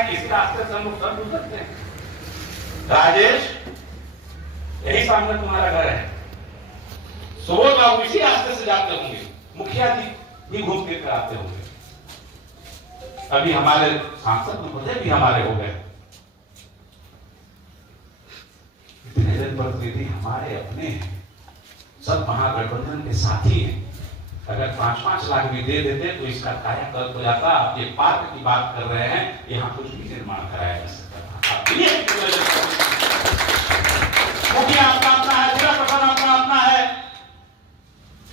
है कि इस रास्ते से हम लोग सब गुजरते हैं। राजेश, यही सामने तुम्हारा घर है, सुबह तो आप इसी रास्ते से जाते होंगे, मुखिया जी भी घूम फिर कर आते होंगे, अभी हमारे सांसद महोदय भी हमारे हो गए, इतने जनप्रतिनिधि हमारे अपने हैं, सब महागठबंधन के साथी हैं। अगर 5-5 लाख भी दे देते तो इसका कायाकल्प हो जाता। आप ये पार्क की बात कर रहे हैं, यहाँ कुछ भी निर्माण कराया जा सकता था। मुखिया आपका अपना है, जिला प्रधान आपका अपना है,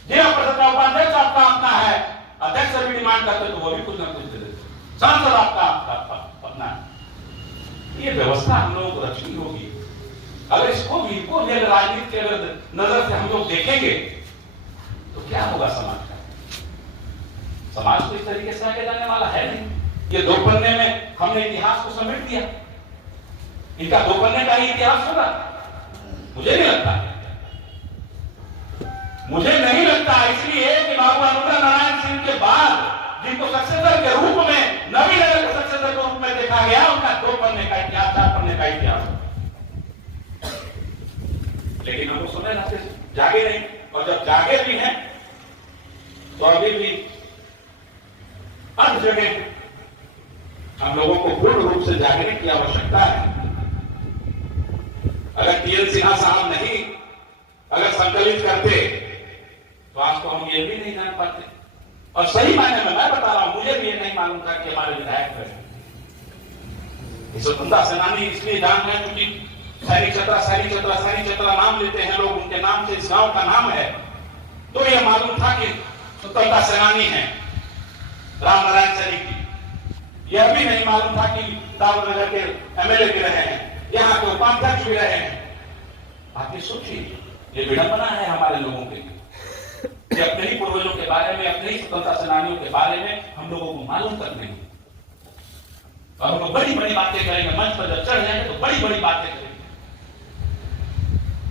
जिला परिषद का उपाध्यक्ष आपका अपना है, अध्यक्ष से भी डिमांड करते तो वो भी कुछ ना कुछ दे देते, सांसद आपका अपना है। ये व्यवस्था हम लोगों को रचनी होगी। अगर इसको भी राजनीति के नजर से हम लोग देखेंगे तो क्या होगा समाज का? समाज तो इस तरीके से आगे जाने वाला है नहीं। ये 2 पन्ने में हमने इतिहास को समेट दिया, इनका 2 पन्ने का ही इतिहास होगा? मुझे नहीं लगता, मुझे नहीं लगता। इसलिए कि बाबू अनुग्रह नारायण सिंह के बाद जिनको सक्सेसर के रूप में, नवीनगर के सक्सेसर के रूप में देखा गया, उनका 2 पन्ने का इतिहास, 4 पन्ने का इतिहास, लेकिन हम लोग समय रहते जागे नहीं। और जब जागे भी हैं तो अभी भी अर्ध जगह हम लोगों को पूर्ण रूप से जागने की आवश्यकता है। अगर टीएन सिन्हा साहब नहीं अगर संकलित करते तो आज तो हम ये भी नहीं जान पाते। और सही मायने में मैं बता रहा हूं, मुझे भी ये नहीं मालूम था कि हमारे विधायक है स्वतंत्रता सेनानी। इसलिए जान है क्योंकि सैनिक चतरा नाम लेते हैं लोग, उनके नाम से इस गांव का नाम है, तो यह मालूम था कि स्वतंत्रता सेनानी है राम नारायण सैनिक जी। यह भी नहीं मालूम था कि दाऊदनगर के एमएलए भी रहे हैं, यहाँ के उपाध्यक्ष भी रहे हैं। आप ये सोचिए, ये विडंबना है हमारे लोगों के लिए कि अपने ही पूर्वजों के बारे में, अपने ही स्वतंत्रता सेनानियों के बारे में हम लोगों को मालूम तक नहीं। और हम लोग बड़ी बड़ी बातें करेंगे, मंच पर जब चढ़ जाएंगे तो बड़ी बड़ी बातें करेंगे,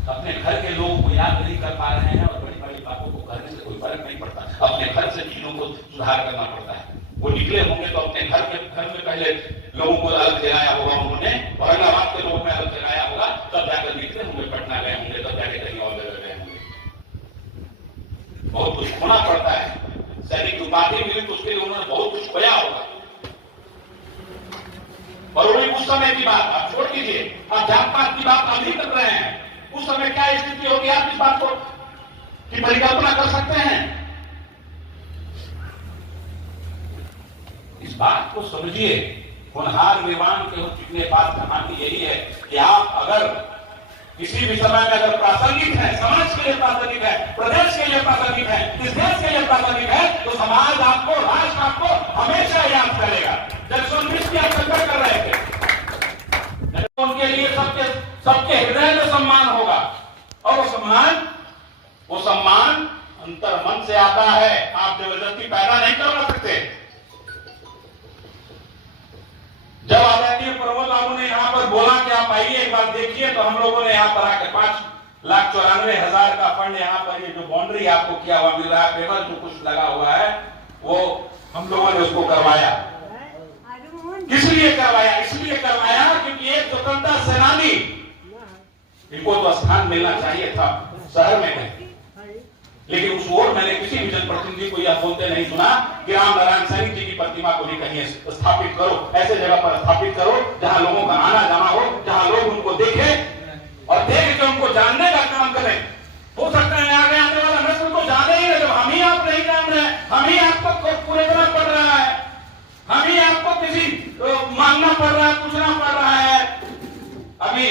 अपने घर के लोगों को याद नहीं कर पा रहे हैं और बड़ी बड़ी बातों को करने से कोई फर्क नहीं पड़ता। अपने घर से चीजों को सुधार करना पड़ता है। वो निकले होंगे तो अपने घर में पहले लोगों को अलग जगाया होगा उन्होंने, औरंगाबाद के लोगों में अलग जगाया होगा, तब जाकर निकले होंगे, पटना गए होंगे, तब जाके कहीं और जगह गए होंगे। बहुत कुछ खोना पड़ता है। सैनिक उपाधि मिली तो उसके लिए उन्होंने बहुत कुछ खोया होगा। और वही उस समय की बात आप छोड़ दीजिए, आप जात पात की बात अभी कर रहे हैं। उस समय क्या स्थिति होगी, आप इस बात को की परिकल्पना कर सकते हैं? इस बात को समझिए। होनहार निर्माण के हो चुके बात कहानी यही है कि आप अगर किसी भी समय में अगर प्रासंगिक है, समाज के लिए प्रासंगिक है, प्रदेश के लिए प्रासंगिक है, इस देश के लिए प्रासंगिक है, तो समाज आपको, राष्ट्र आपको हमेशा याद करेगा। जब सुनिश्चित की आप संकट कर रहे थे, उनके लिए सबके हृदय में सम्मान होगा। और वो सम्मान अंतर मन से आता है, आप जबरदस्ती पैदा नहीं करवा सकते। जब आदरणीय प्रमोद बाबू ने यहाँ पर बोला कि आप आइए एक बार देखिए, तो हम लोगों ने यहाँ पर आकर 5,94,000 का फंड यहाँ पर ये जो बाउंड्री आपको किया हुआ मिल रहा है, पेपर जो कुछ लगा हुआ है, वो हम लोगों ने उसको करवाया। किस लिए करवाया? इसलिए करवाया क्योंकि एक स्वतंत्रता सेनानी, इनको तो स्थान मिलना चाहिए था शहर में नहीं, लेकिन उस ओर मैंने किसी भी जनप्रतिनिधि को यह बोलते नहीं सुना कि राम नारायण सैनिक जी की प्रतिमा को भी कहीं स्थापित करो, ऐसे जगह पर स्थापित करो जहां लोगों का आना जाना हो, जहां लोग उनको देखें और देख के उनको जानने का काम करें। हो सकता है आगे आने वाला नस्ल को जाने ही नहीं, जब हम ही आप नहीं जान रहे हैं, हम ही आपको पूरे तरह पड़ रहा है, हम ही आपको किसी मांगना पड़ रहा है, पूछना पड़ रहा है। अभी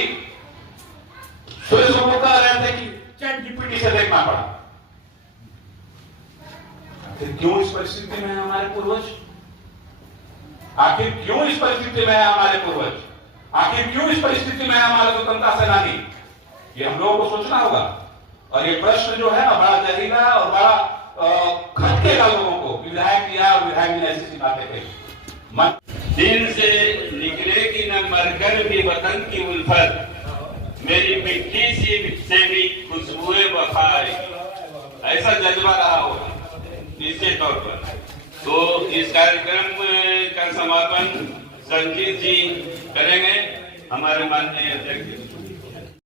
सुरेश बाबू कह रहे थे कि चैट जीपीटी से देखना पड़ा। आखिर क्यों इस परिस्थिति में है हमारे पूर्वज? आखिर क्यों इस परिस्थिति में है हमारे पूर्वज? आखिर क्यों इस परिस्थिति में है हमारे स्वतंत्रता सेनानी? ये हम लोगों को सोचना होगा। और ये प्रश्न जो है ना बड़ा जहरीला और बड़ा खटकेगा लोगों को। विधायक किया और विधायक ने ऐसी बातें कही। दिन से निकले कि न मरकर भी वतन की उल्फत, मेरी मिट्टी से भी खुशबुए वफाए, ऐसा जज्बा रहा होगा निश्चित तौर पर। तो इस कार्यक्रम का समापन संजीत जी करेंगे, हमारे माननीय अध्यक्ष।